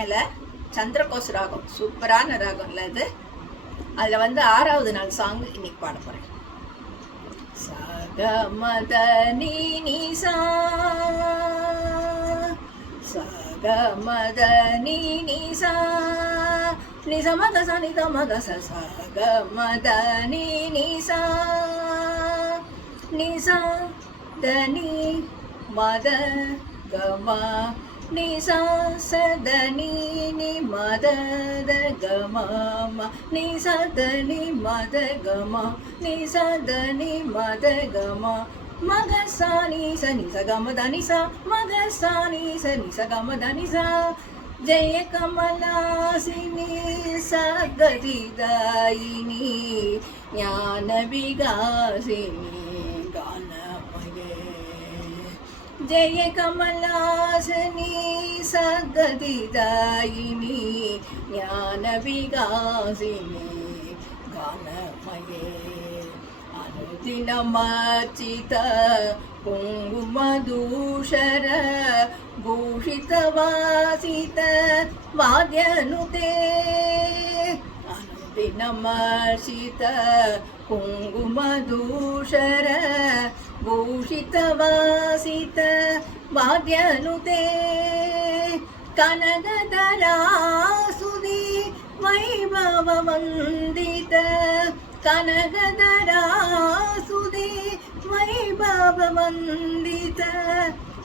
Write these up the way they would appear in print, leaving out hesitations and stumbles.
மேலே சந்திரகோஷ் ராகம், சூப்பரான ராகம்ல அது. அதில் வந்து 6வது நாள் சாங் இன்னைக்கு பாட போகிறேன். சக மத நீ நிசா, சக மத நீ நிசா, நிச மத ச நித மத ச, சக மத நீ நிசா, நிசா தனி மத கமா, நிசா சதனி நி மத கமா, நிசா தனி மத கமா, நிசா தனி மத கமா, மக சானி சனி சகம தனிசா, மக சானி சனி சகம தனிசா. ஜெய கமலாசினி சகதிதாயினி ஞான விகாசினி கானமயே. ஜெய கமலாசினி சகதிதாயினி ஞான விகாசினி கானமயே. அனுதினமர்ச்சித குங்குமதூஷர ಭೂಷಿತವಾಸಿತ ವಾದ್ಯನುತೆ. ಅನುದಿನಮರ್ಷಿತ ಕುಂಕುಮದೂಷರ ಭೂಷಿತವಾಸಿತ ವಾದ್ಯನುತೆ. ಕನಕದರಾಸುದಿ ವೈಭವ ವಂದಿತ, ಕನಕದರಾಸುದಿ ವೈಭವ ವಂದಿತ.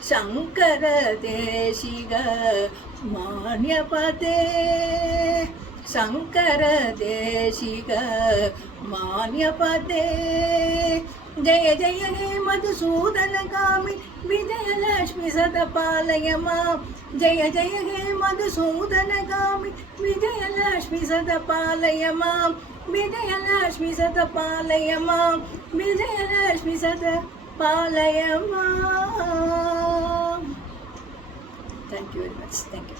ಶಂಕರ ದೇಶಿಗ ಮಾನ್ಯಪತೆ, ಶಂಕರ ದೇಶಿಗ ಮಾನ್ಯಪತೆ. ಜಯ ಜಯ ಹೇ ಮಧುಸೂದನ ಕಾಮಿ ವಿಜಯಲಕ್ಷ್ಮಿ ಸದಪಾಲಯಮ. ಜಯ ಜಯ ಹೇ Madhusudana ಕಾಮಿ Vijayalakshmi ಸದಪಾಲಯಮ. Vijayalakshmi ಸದಪಾಲಯಮ, Vijayalakshmi ಸದಪಾಲಯಮ. Thank you very much. Thank you.